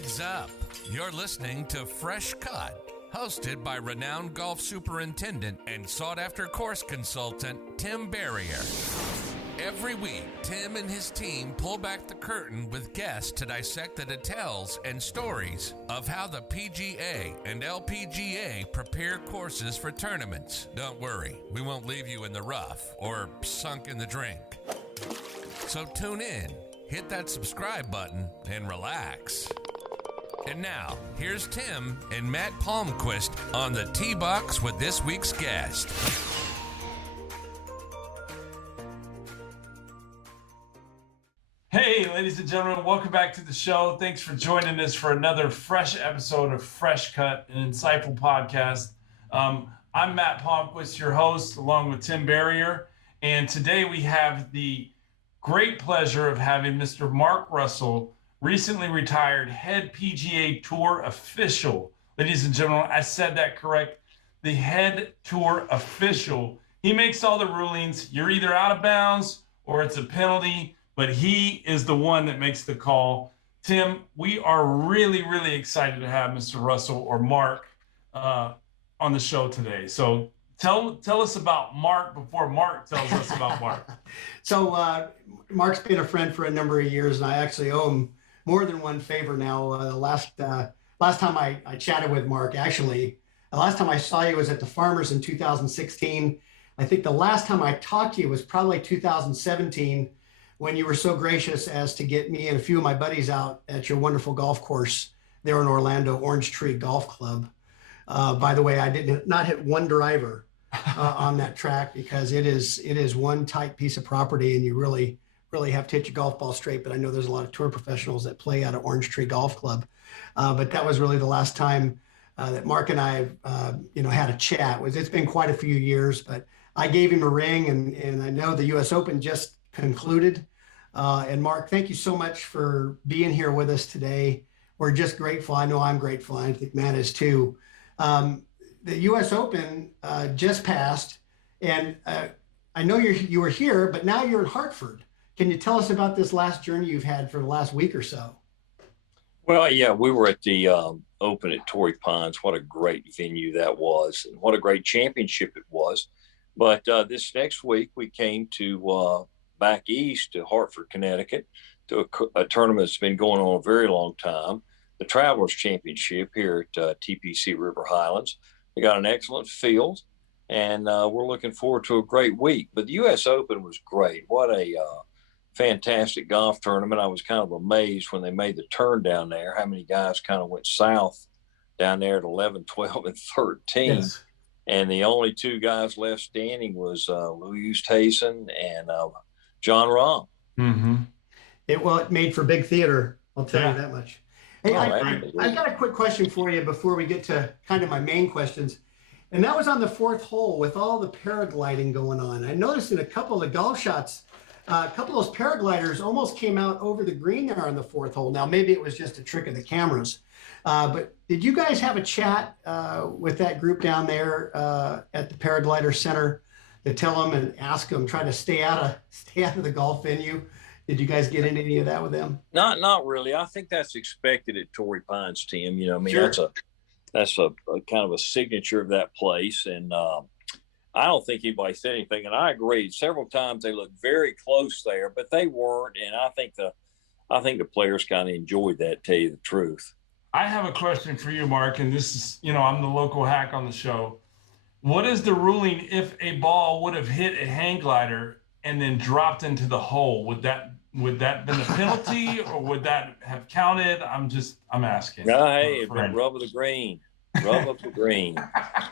Heads up, you're listening to Fresh Cut, hosted by renowned golf superintendent and sought-after course consultant, Tim Barrier. Every week, Tim and his team pull back the curtain with guests to dissect the details and stories of how the PGA and LPGA prepare courses for tournaments. Don't worry, we won't leave you in the rough or sunk in the drink. So tune in, hit that subscribe button, and relax. And now, here's Tim and Matt Palmquist on the Tee Box with this week's guest. Hey, ladies and gentlemen, welcome back to the show. Thanks for joining us for another fresh episode of Fresh Cut, an insightful podcast. I'm Matt Palmquist, your host, along with Tim Barrier. And today we have the great pleasure of having Mr. Mark Russell, recently retired head PGA Tour official. Ladies and gentlemen, I said that correct. The head tour official. He makes all the rulings. You're either out of bounds or it's a penalty, but he is the one that makes the call. Tim, we are really, really excited to have Mr. Russell or Mark on the show today. So tell us about Mark before Mark tells us about Mark. So Mark's been a friend for a number of years, and I actually owe him more than one favor now. Last time I chatted with Mark, actually, the last time I saw you was at the Farmers in 2016. I think the last time I talked to you was probably 2017, when you were so gracious as to get me and a few of my buddies out at your wonderful golf course there in Orlando, Orange Tree Golf Club. By the way, I did not hit one driver on that track because it is one tight piece of property, and you really have to hit your golf ball straight. But I know there's a lot of tour professionals that play out of Orange Tree Golf Club. But that was really the last time that Mark and I, had a chat. It's been quite a few years, but I gave him a ring, and I know the U.S. Open just concluded. And Mark, thank you so much for being here with us today. We're just grateful. I know I'm grateful. I think Matt is too. The U.S. Open just passed, and I know you were here, but now you're in Hartford. Can you tell us about this last journey you've had for the last week or so? Well, yeah, we were at the Open at Torrey Pines. What a great venue that was, and what a great championship it was. But this next week, we came to back east to Hartford, Connecticut, to a tournament that's been going on a very long time, the Travelers Championship here at TPC River Highlands. We got an excellent field, and we're looking forward to a great week. But the U.S. Open was great. What a fantastic golf tournament. I was kind of amazed when they made the turn down there, how many guys kind of went south down there at 11, 12, and 13. Yes. And the only two guys left standing was Louis Oosthuizen and John Rahm. Mm-hmm. It made for big theater, I'll tell you that much. Hey, I got a quick question for you before we get to kind of my main questions. And that was on the fourth hole with all the paragliding going on. I noticed in a couple of golf shots, a couple of those paragliders almost came out over the green there on the fourth hole. Now, maybe it was just a trick of the cameras. But did you guys have a chat with that group down there at the Paraglider Center to tell them and ask them, try to stay out of the golf venue? Did you guys get into any of that with them? Not really. I think that's expected at Torrey Pines, Tim. Sure. That's a kind of a signature of that place. And I don't think anybody said anything. And I agreed. Several times they looked very close there, but they weren't. And I think the players kind of enjoyed that, to tell you the truth. I have a question for you, Mark, and this is, I'm the local hack on the show. What is the ruling if a ball would have hit a hang glider and then dropped into the hole? Would that been a penalty, or would that have counted? I'm asking. No, hey, it's been rub of the green. Rub of the green.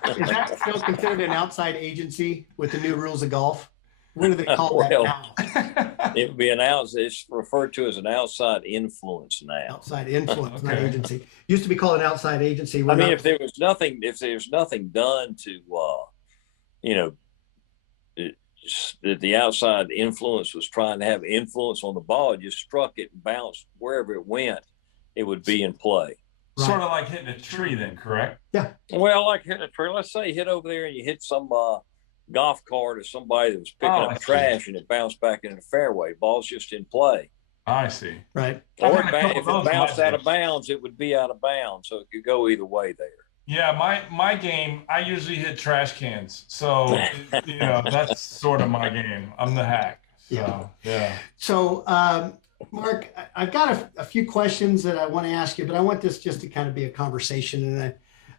Is that still considered an outside agency with the new rules of golf? What do they call that now? It would be it's referred to as an outside influence now. Outside influence, not agency. Used to be called an outside agency. If there was nothing done to, the outside influence was trying to have influence on the ball, it just struck it and bounced wherever it went, it would be in play. Right. Sort of like hitting a tree then, correct? Yeah. Well, like hitting a tree. Let's say you hit over there and you hit some golf cart or somebody that was picking up trash and it bounced back into the fairway. Ball's just in play. I see. Right. Or I've had a couple if of those it in my bounced out day. of bounds, it would be out of bounds, so it could go either way there. Yeah, my game, I usually hit trash cans. So, that's sort of my game. I'm the hack. Yeah. So, yeah. So, Mark, I've got a few questions that I want to ask you, but I want this just to kind of be a conversation. And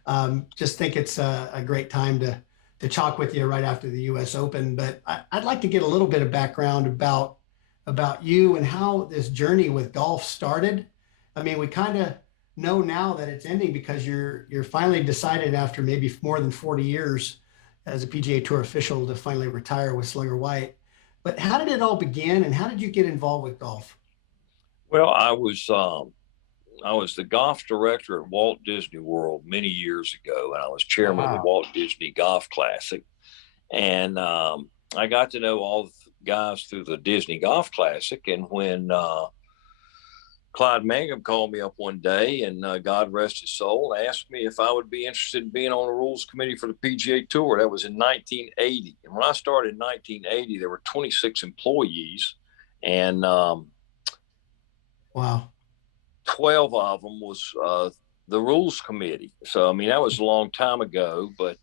I just think it's a great time to talk with you right after the U.S. Open. But I'd like to get a little bit of background about you and how this journey with golf started. I mean, we kind of know now that it's ending because you're finally decided after maybe more than 40 years as a PGA Tour official to finally retire with Slugger White. But how did it all begin, and how did you get involved with golf? Well, I was the golf director at Walt Disney World many years ago, and I was chairman of the Walt Disney Golf Classic. And I got to know all the guys through the Disney Golf Classic. And when Clyde Mangum called me up one day, and God rest his soul, asked me if I would be interested in being on the rules committee for the PGA Tour. That was in 1980. And when I started in 1980, there were 26 employees, and Wow. 12 of them was the rules committee. So, I mean, that was a long time ago, but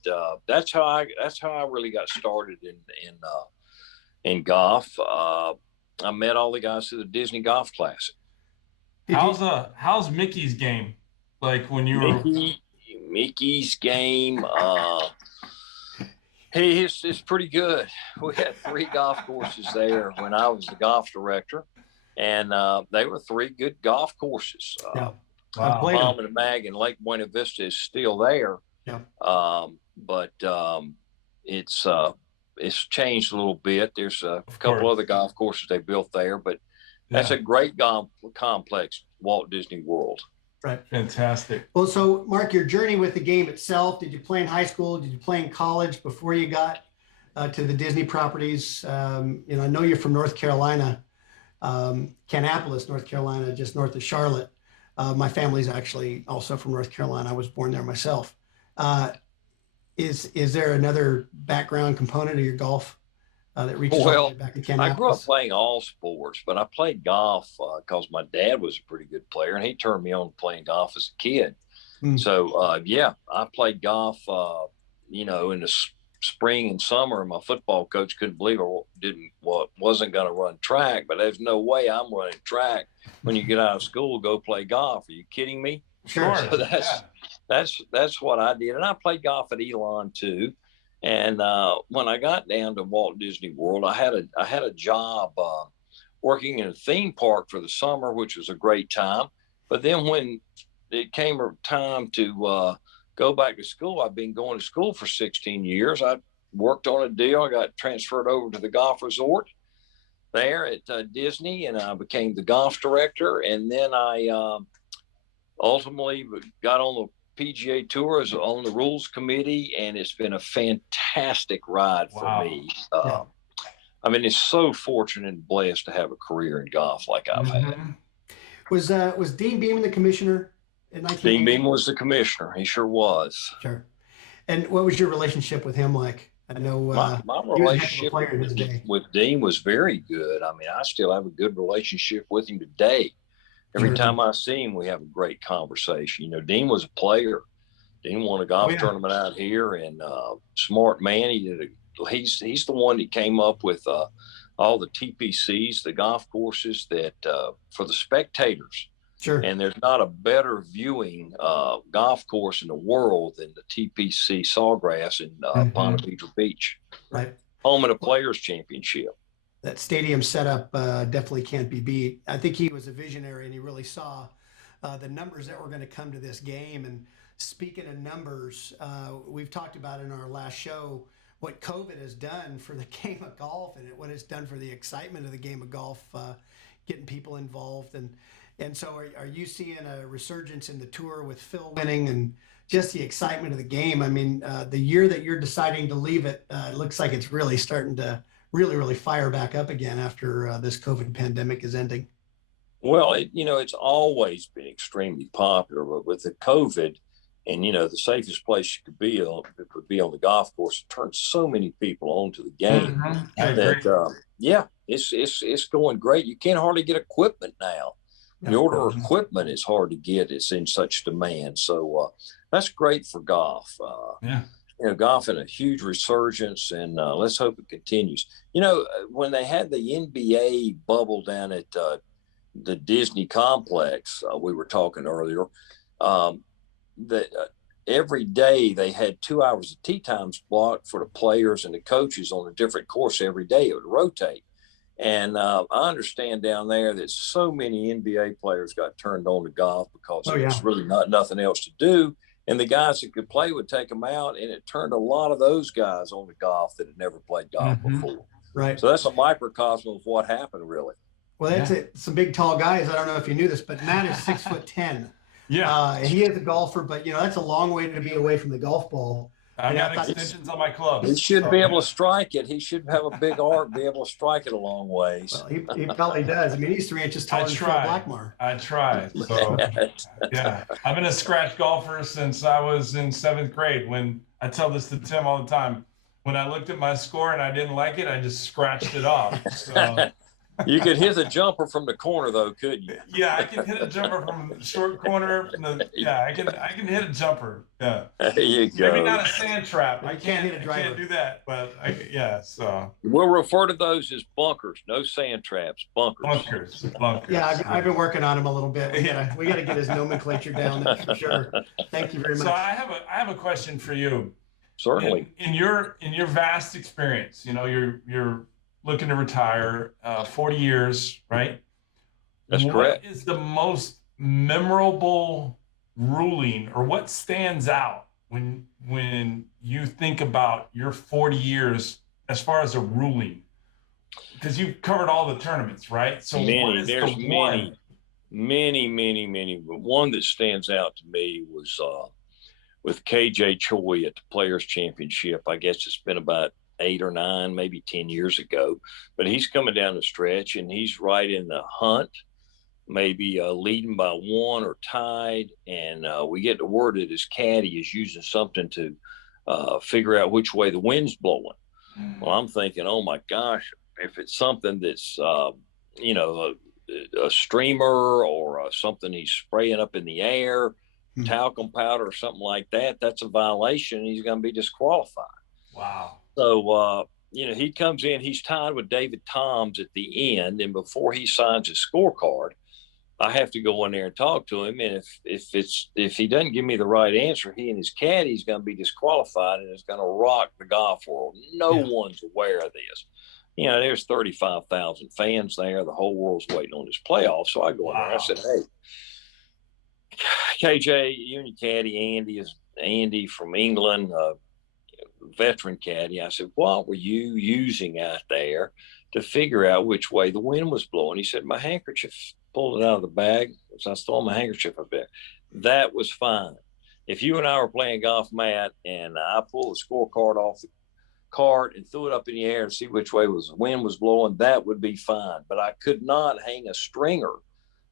that's how I really got started in golf. I met all the guys through the Disney Golf Classic. How's Mickey's game? Like when you were Mickey's game, hey, it's pretty good. We had 3 golf courses there when I was the golf director, and they were 3 good golf courses. Yeah. Palm and Mag and Lake Buena Vista is still there. Yeah. But it's changed a little bit. There's a couple other golf courses they built there, but that's a great golf complex, Walt Disney World. Right. Fantastic. Well, so Mark, your journey with the game itself, did you play in high school? Did you play in college before you got to the Disney properties? I know you're from North Carolina, Kannapolis, North Carolina, just north of Charlotte. My family's actually also from North Carolina. I was born there myself. Is there another background component of your golf that reaches all the way back to Kannapolis? I grew up playing all sports, but I played golf because my dad was a pretty good player, and he turned me on to playing golf as a kid. So, I played golf, in the spring and summer. My football coach couldn't believe wasn't going to run track, but there's no way I'm running track when you get out of school, go play golf. Are you kidding me? Sure. So that's what I did. And I played golf at Elon too. And when I got down to Walt Disney World, I had a job working in a theme park for the summer, which was a great time. But then when it came time to go back to school, I've been going to school for 16 years. I worked on a deal. I got transferred over to the golf resort there at Disney, and I became the golf director. And then I ultimately got on the PGA Tour as on the rules committee, and it's been a fantastic ride for me. I mean, it's so fortunate and blessed to have a career in golf like I've had. Was Dean Beam the commissioner in 1980? Dean Beam was the commissioner. He sure was. Sure. And what was your relationship with him like? I know my relationship with Dean was very good. I mean, I still have a good relationship with him today. Every time I see him, we have a great conversation. Dean was a player. Dean won a golf tournament out here, and smart man. He's the one that came up with all the TPCs, the golf courses that for the spectators. Sure. And there's not a better viewing golf course in the world than the TPC Sawgrass in Ponte Vedra Beach. Right. Home of the Players Championship. That stadium setup definitely can't be beat. I think he was a visionary, and he really saw the numbers that were going to come to this game. And speaking of numbers, we've talked about in our last show what COVID has done for the game of golf, and what it's done for the excitement of the game of golf, getting people involved. And so are you seeing a resurgence in the tour with Phil winning and just the excitement of the game? I mean, the year that you're deciding to leave it, looks like it's really starting to really fire back up again after this COVID pandemic is ending. Well, it's always been extremely popular, but with the COVID, And, the safest place you could be on would be on the golf course. It turns so many people onto the game I agree. that, it's going great. You can't hardly get equipment now. The order of equipment is hard to get. It's in such demand. So that's great for golf. Golf in a huge resurgence, and let's hope it continues. When they had the NBA bubble down at the Disney complex, we were talking earlier, that every day they had 2 hours of tee times blocked for the players and the coaches on a different course every day. It would rotate. And I understand down there that so many NBA players got turned on to golf because there's really nothing else to do. And the guys that could play would take them out, and it turned a lot of those guys on to golf that had never played golf before. Right. So that's a microcosm of what happened, really. Well, that's it. Some big, tall guys. I don't know if you knew this, but Matt is 6'10". Yeah. He is a golfer, but that's a long way to be away from the golf ball. I got extensions on my clubs. He should be able to strike it. He should have a big arm, be able to strike it a long ways. Well, he probably does. I mean, he's 3 inches taller than Phil Blackmore. I try. So, yeah. I've been a scratch golfer since I was in 7th grade. When I tell this to Tim all the time, when I looked at my score and I didn't like it, I just scratched it off. So. You could hit the jumper from the corner, though, couldn't you? Yeah, I can hit a jumper from the short corner. I can hit a jumper. Yeah. There you go. Maybe not a sand trap. I can't hit a driver. I can't do that, but so. We'll refer to those as bunkers. No sand traps, bunkers. Bunkers. Yeah, I've been working on him a little bit. We gotta get his nomenclature down, that's for sure. Thank you very much. So I have a question for you. Certainly. In your vast experience, you're looking to retire, 40 years, right? That's correct. What is the most memorable ruling, or what stands out when you think about your 40 years as far as a ruling? Because you've covered all the tournaments, right? So there's many. But one that stands out to me was with KJ Choi at the Players Championship. I guess it's been about 8 or 9, maybe 10 years ago, but he's coming down the stretch and he's right in the hunt, maybe leading by 1 or tied. And we get the word that his caddy is using something to figure out which way the wind's blowing. Well, I'm thinking, oh my gosh, if it's something that's, a streamer or something he's spraying up in the air, talcum powder or something like that, that's a violation. He's going to be disqualified. Wow. So, he comes in, he's tied with David Toms at the end. And before he signs his scorecard, I have to go in there and talk to him. And if he doesn't give me the right answer, he and his caddy is going to be disqualified, and it's going to rock the golf world. No one's aware of this. There's 35,000 fans there. The whole world's waiting on this playoff. So I go in there. I said, hey, KJ, you and your caddy, Andy from England, veteran caddy. I said, what were you using out there to figure out which way the wind was blowing? He said, my handkerchief. Pulled it out of the bag. So I was throwing my handkerchief up there. That was fine. If you and I were playing golf, Matt, and I pulled the scorecard off the cart and threw it up in the air and see which way the wind was blowing, that would be fine. But I could not hang a stringer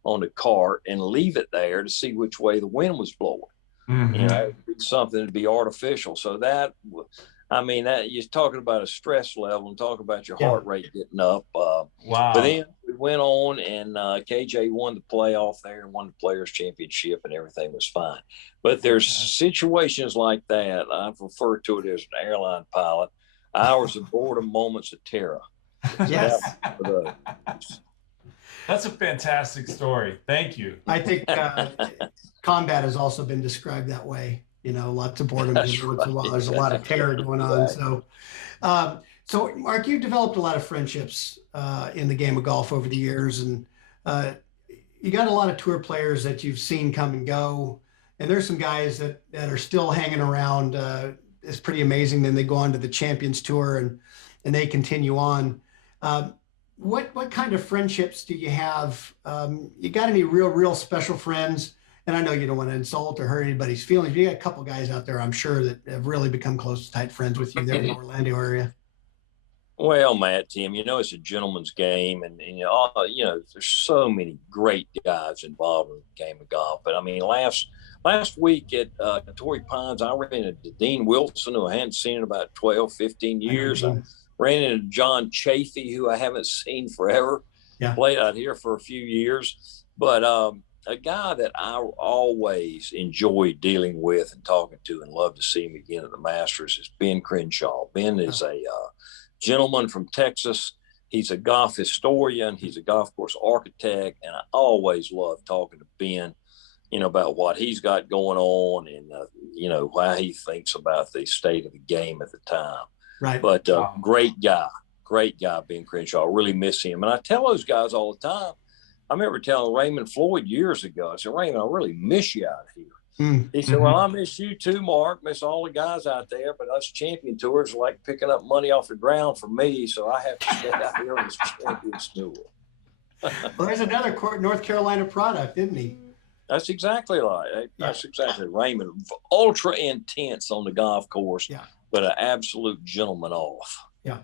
on the cart and leave it there to see which way the wind was blowing. It would be something to be artificial. So that you're talking about a stress level and talking about your heart rate getting up. Wow. But then we went on, and KJ won the playoff there and won the Players Championship, and everything was fine. But there's situations like that. I've referred to it as an airline pilot. Hours of boredom, moments of terror. Yes. That's a fantastic story. Thank you. I think combat has also been described that way. Lots of boredom once in a while. There's a lot of terror going on. So Mark, you've developed a lot of friendships in the game of golf over the years, and you got a lot of tour players that you've seen come and go. And there's some guys that are still hanging around. It's pretty amazing. Then they go on to the Champions Tour and they continue on. What kind of friendships do you have? You got any real special friends? And I know you don't want to insult or hurt anybody's feelings. But you got a couple guys out there, I'm sure, that have really become close, tight friends with you there in the Orlando area. Well, Matt, Tim, it's a gentleman's game, and there's so many great guys involved in the game of golf. But I mean, last week at Torrey Pines, I ran into Dean Wilson, who I hadn't seen in about 12, 15 years. I ran into John Chafee, who I haven't seen forever. Yeah. Played out here for a few years, but a guy that I always enjoy dealing with and talking to, and love to see him again at the Masters, is Ben Crenshaw. Ben is a gentleman from Texas. He's a golf historian. He's a golf course architect, and I always love talking to Ben, about what he's got going on and how he thinks about the state of the game at the time. Right. But great guy, Ben Crenshaw. I really miss him, and I tell those guys all the time. I remember telling Raymond Floyd years ago, I said, Raymond, I really miss you out here. He said, well, I miss you too, Mark. Miss all the guys out there, but us champion tours are like picking up money off the ground for me, so I have to stay out here on this champions tour. Well, there's another North Carolina product, isn't he? That's exactly right. That's exactly Raymond. Ultra intense on the golf course, but an absolute gentleman off. Yeah.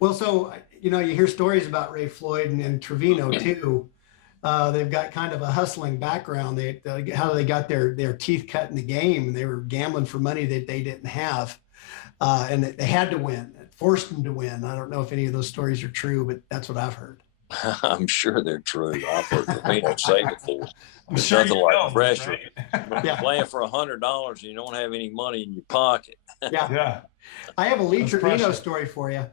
Well, so, you hear stories about Ray Floyd and Trevino too. They've got kind of a hustling background. How they got their teeth cut in the game, and they were gambling for money that they didn't have, and they had to win. It forced them to win. I don't know if any of those stories are true, but that's what I've heard. I'm sure they're true. I've heard Trevino say before. There's nothing like pressure. Right? Playing for $100 and you don't have any money in your pocket. Yeah. I have a Lee Trevino story for you.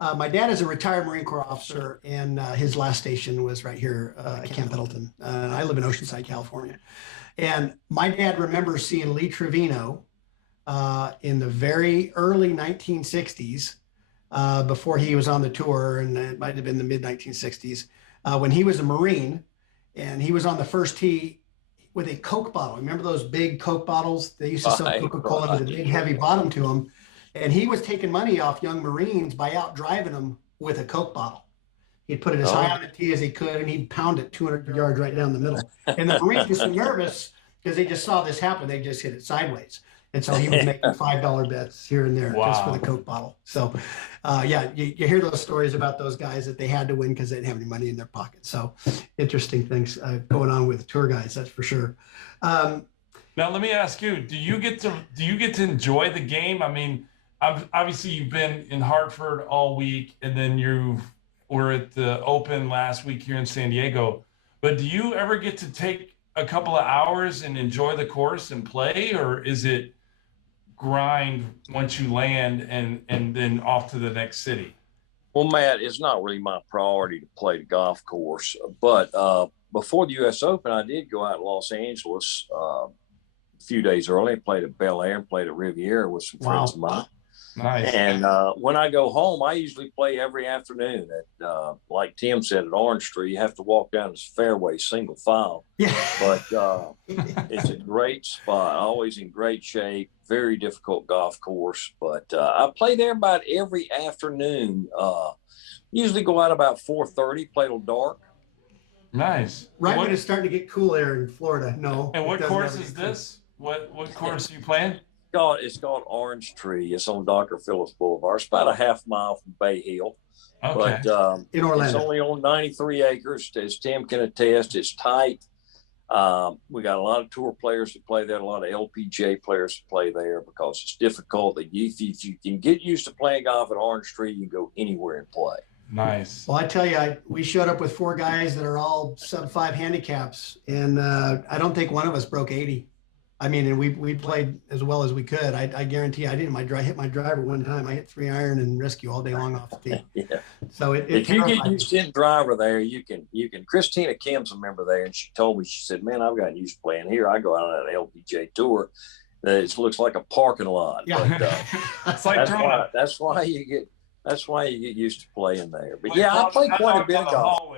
My dad is a retired Marine Corps officer, and his last station was right here at Camp Pendleton. I live in Oceanside, California. And my dad remembers seeing Lee Trevino in the very early 1960s, before he was on the tour, and it might have been the mid-1960s, when he was a Marine, and he was on the first tee with a Coke bottle. Remember those big Coke bottles? They used to sell Coca-Cola with a big, heavy bottom to them. And he was taking money off young Marines by out driving them with a Coke bottle. He'd put it as high on the tee as he could, and he'd pound it 200 yards right down the middle. And the Marines just were nervous because they just saw this happen. They just hit it sideways. And so he was making $5 bets here and there just for the Coke bottle. So, you hear those stories about those guys that they had to win because they didn't have any money in their pocket. So interesting things going on with tour guys, that's for sure. Now, let me ask you, do you get to enjoy the game? I mean, obviously you've been in Hartford all week, and then you were at the Open last week here in San Diego. But do you ever get to take a couple of hours and enjoy the course and play, or is it grind once you land and then off to the next city? Well, Matt, it's not really my priority to play the golf course, but before the U.S. Open, I did go out to Los Angeles a few days early and played at Bel Air and played at Riviera with some friends of mine. Nice. And when I go home, I usually play every afternoon at, like Tim said, at Orange Tree. You have to walk down this fairway single file. Yeah. But it's a great spot, always in great shape, very difficult golf course. But I play there about every afternoon. Usually go out about 4:30, play till dark. Nice. Right when it's starting to get cool there in Florida. No. And what course is this? What course are you playing? It's called Orange Tree. It's on Dr. Phillips Boulevard. It's about a half mile from Bay Hill. Okay. But in Orlando. It's only on 93 acres. As Tim can attest, it's tight. We got a lot of tour players that play there, a lot of LPGA players that play there because it's difficult. If you can get used to playing golf at Orange Tree, you can go anywhere and play. Nice. Well, I tell you, we showed up with 4 guys that are all sub-5 handicaps, and I don't think one of us broke 80. I mean, and we played as well as we could. I guarantee I didn't. Hit my driver one time. I hit 3 iron and rescue all day long off the tee. Yeah. So if you get used to driver there, you can. Christina Kim's a member there, and she told me, she said, "Man, I've gotten used to playing here. I go out on an LPGA tour. It looks like a parking lot." Yeah. But, it's like that's why you get used to playing there. But I play quite a bit of golf.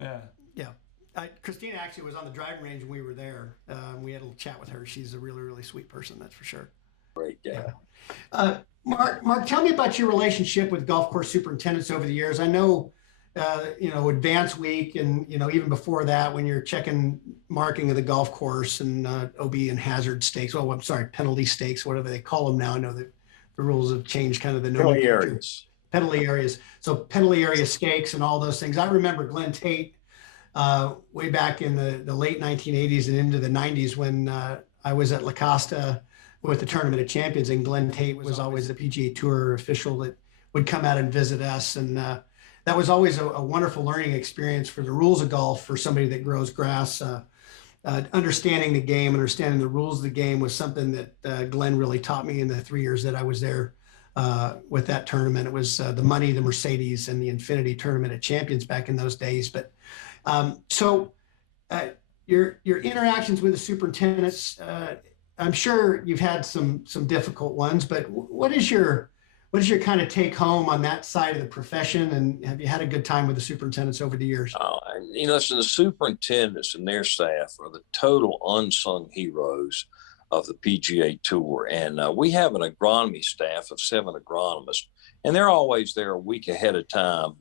Yeah. Christina actually was on the driving range when we were there. We had a little chat with her. She's a really, really sweet person, that's for sure. Great day. Mark, tell me about your relationship with golf course superintendents over the years. I know, advance week and, even before that, when you're checking marking of the golf course and OB and hazard stakes. Penalty stakes, whatever they call them now. I know that the rules have changed kind of the nomenclature. penalty areas. So penalty area stakes and all those things. I remember Glenn Tate way back in the late 1980s and into the 90s when I was at La Costa with the Tournament of Champions, and Glenn Tate was always the PGA Tour official that would come out and visit us. And that was always a wonderful learning experience for the rules of golf for somebody that grows grass. Understanding the game, understanding the rules of the game was something that Glenn really taught me in the 3 years that I was there with that tournament. It was the Money, the Mercedes, and the Infinity Tournament of Champions back in those days. But your interactions with the superintendents, I'm sure you've had some difficult ones, but what is your kind of take home on that side of the profession? And have you had a good time with the superintendents over the years? Listen, the superintendents and their staff are the total unsung heroes of the PGA Tour. And we have an agronomy staff of 7 agronomists, and they're always there a week ahead of time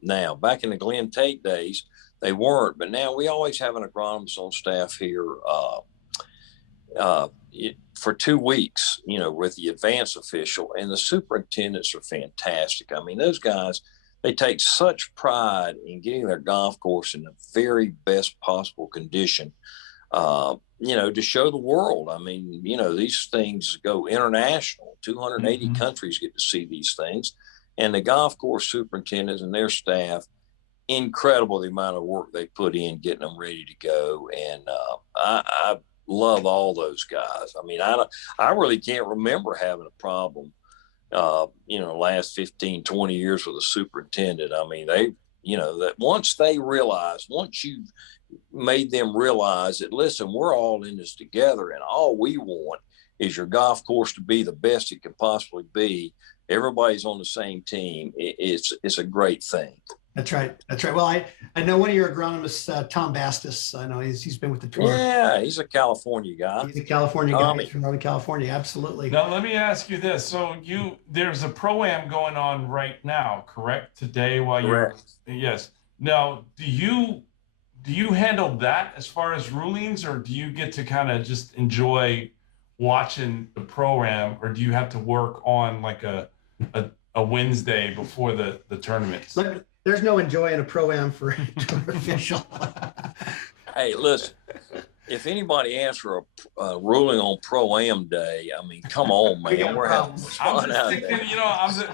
now. Back in the Glenn Tate days, they weren't, but now we always have an agronomist on staff here for 2 weeks, with the advance official, and the superintendents are fantastic. I mean, those guys, they take such pride in getting their golf course in the very best possible condition, to show the world. I mean, these things go international. 280 countries get to see these things, and the golf course superintendents and their staff, incredible the amount of work they put in getting them ready to go. And I love all those guys. I mean, I really can't remember having a problem, last 15, 20 years with a superintendent. I mean, they, that once you've made them realize that, listen, we're all in this together, and all we want is your golf course to be the best it can possibly be. Everybody's on the same team. It's a great thing. That's right. Well, I know one of your agronomists, Tom Bastis. I know he's been with the tour. Yeah, he's a California guy. He's a California guy. He's from Northern California. Absolutely. Now, let me ask you this. So there's a Pro-Am going on right now, correct? Today while Correct. Yes. Now, do you handle that as far as rulings, or do you get to kind of just enjoy watching the Pro-Am, or do you have to work on like a Wednesday before the tournaments? There's no enjoying a Pro-Am for a tour official. Hey, listen, if anybody asks for a ruling on Pro-Am day, I mean, come on, man. We're having fun out there.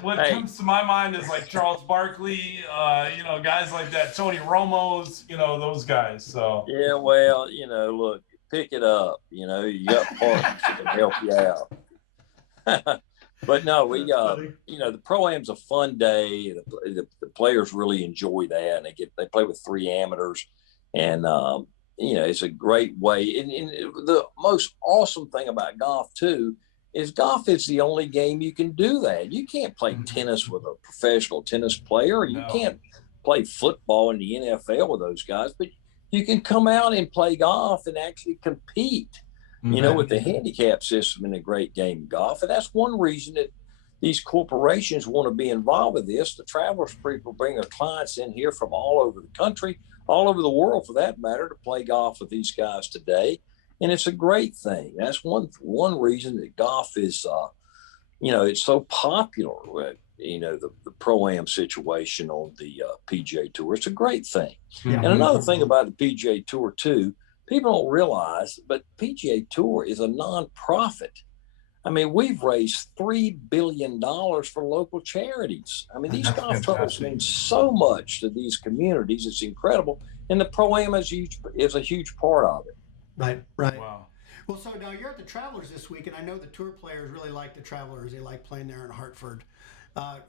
What comes to my mind is like Charles Barkley, guys like that, Tony Romo's, those guys. So yeah, well, look, pick it up. You got partners that can help you out. But no, we the Pro-Am's a fun day. The players really enjoy that, and they play with 3 amateurs, and it's a great way. And the most awesome thing about golf too is golf is the only game you can do that. You can't play tennis with a professional tennis player. You can't play football in the NFL with those guys, but you can come out and play golf and actually compete. With the handicap system in a great game of golf. And that's one reason that these corporations want to be involved with this. The Travelers people bring their clients in here from all over the country, all over the world for that matter, to play golf with these guys today. And it's a great thing. That's one reason that golf is, it's so popular. The Pro-Am situation on the PGA Tour. It's a great thing. Yeah. And another thing about the PGA Tour too, people don't realize, but PGA Tour is a nonprofit. I mean, we've raised $3 billion for local charities. I mean, these golf tournaments mean so much to these communities. It's incredible. And the Pro-Am is a huge part of it. Right. Wow. Well, so now you're at the Travelers this week, and I know the tour players really like the Travelers. They like playing there in Hartford.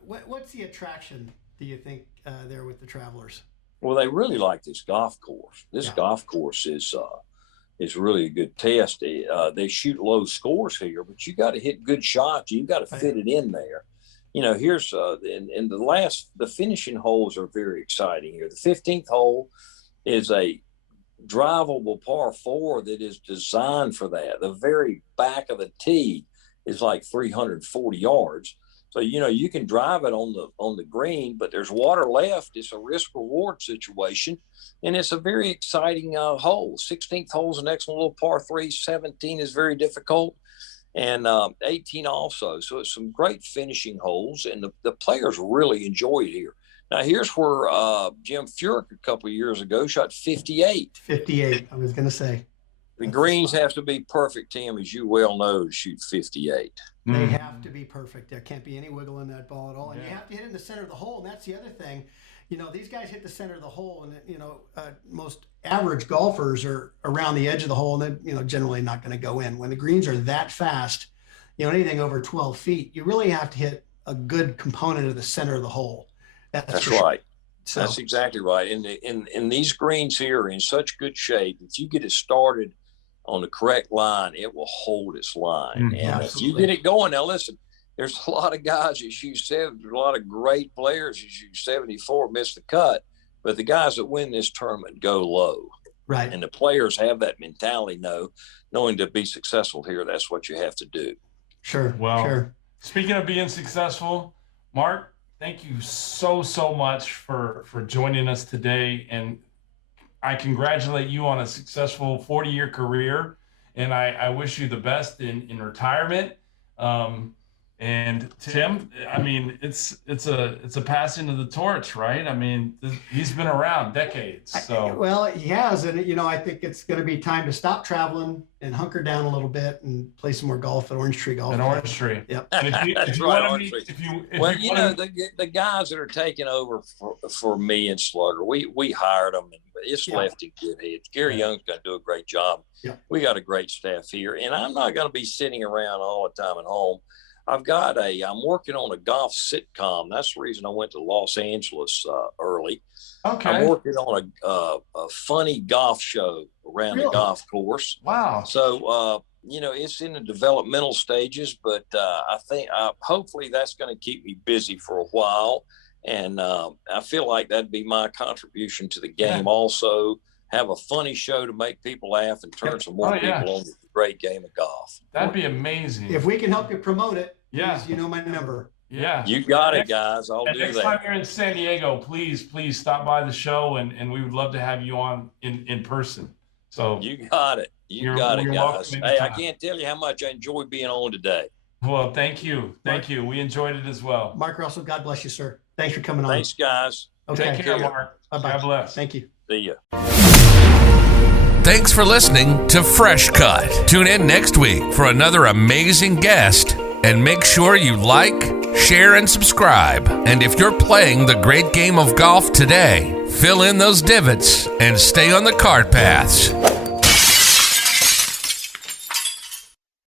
What's the attraction, do you think, there with the Travelers? Well, they really like this golf course. This golf course is really a good test. They shoot low scores here, but you got to hit good shots. You got to fit it in there. Here's the finishing holes are very exciting here. The 15th hole is a drivable par 4 that is designed for that. The very back of the tee is like 340 yards. So, you can drive it on the green, but there's water left. It's a risk reward situation. And it's a very exciting hole. 16th hole is an excellent little par 3. 17 is very difficult. and 18 also. So it's some great finishing holes, and the players really enjoy it here. Now, here's where Jim Furyk a couple of years ago shot 58. 58, I was going to say. The greens have to be perfect, Tim, as you well know, to shoot 58. They have to be perfect. There can't be any wiggle in that ball at all. And you have to hit in the center of the hole, and that's the other thing. You know, these guys hit the center of the hole, and, you know, most average golfers are around the edge of the hole, and they're, you know, generally not going to go in. When the greens are that fast, you know, anything over 12 feet, you really have to hit a good component of the center of the hole. That's right. Sure. So, that's exactly right. In these greens here are in such good shape. If you get it started on the correct line, it will hold its line. And if you get it going, now listen, there's a lot of guys that shoot 70, there's a lot of great players that shoot 74, miss the cut, but the guys that win this tournament go low. Right. And the players have that mentality, knowing to be successful here, that's what you have to do. Sure. Well, sure. Speaking of being successful, Mark, thank you so much for joining us today. And I congratulate you on a successful 40-year career. And I wish you the best in retirement. And Tim, I mean, it's a passing of the torch, right? I mean, he's been around decades. So Well, he has, and you know, I think it's going to be time to stop traveling and hunker down a little bit and play some more golf at Orange Tree Golf. at Orange Tree. Yep. And if you right, want to meet, the guys that are taking over for me and Slugger, we hired them, and it's left in good hands. Gary Young's going to do a great job. Yeah. We got a great staff here, and I'm not going to be sitting around all the time at home. I'm working on a golf sitcom. That's the reason I went to Los Angeles early. Okay. I'm working on a funny golf show around the golf course. Wow. So, you know, it's in the developmental stages, but I think hopefully that's going to keep me busy for a while. And I feel like that'd be my contribution to the game. Also, have a funny show to make people laugh and turn some more people on to the great game of golf. That'd be amazing. If we can help you promote it, please, you know my number. Yeah. You got it, guys. I'll do that. Next time you're in San Diego, please stop by the show, and we would love to have you on in person. So you got it. You got it, guys. Hey, I can't tell you how much I enjoyed being on today. Well, thank you. Thank you. We enjoyed it as well. Mark Russell, God bless you, sir. Thanks for coming on. Thanks, guys. Okay. Take care, Mark. Bye-bye. God bless. Thank you. See ya. Thanks for listening to Fresh Cut. Tune in next week for another amazing guest. And make sure you like, share, and subscribe. And if you're playing the great game of golf today, fill in those divots and stay on the cart paths.